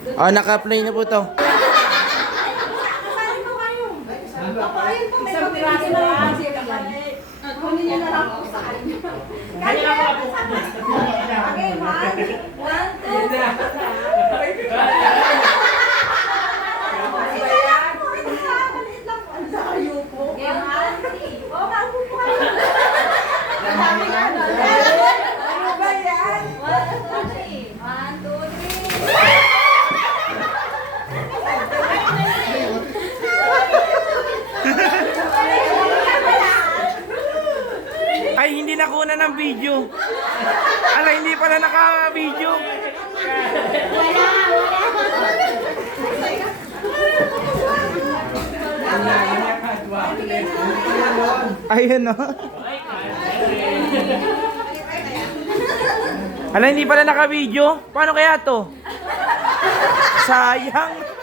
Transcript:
Oh, naka-play na po to. Isang piraso na. Kunin niyo na lang po sa kanya. Kanya po. Okay, one, two. Ay, hindi nakuna ng video. Ala, hindi pala naka-video. Ayun, no? Ala, hindi pala naka-video. Paano kaya to? Sayang.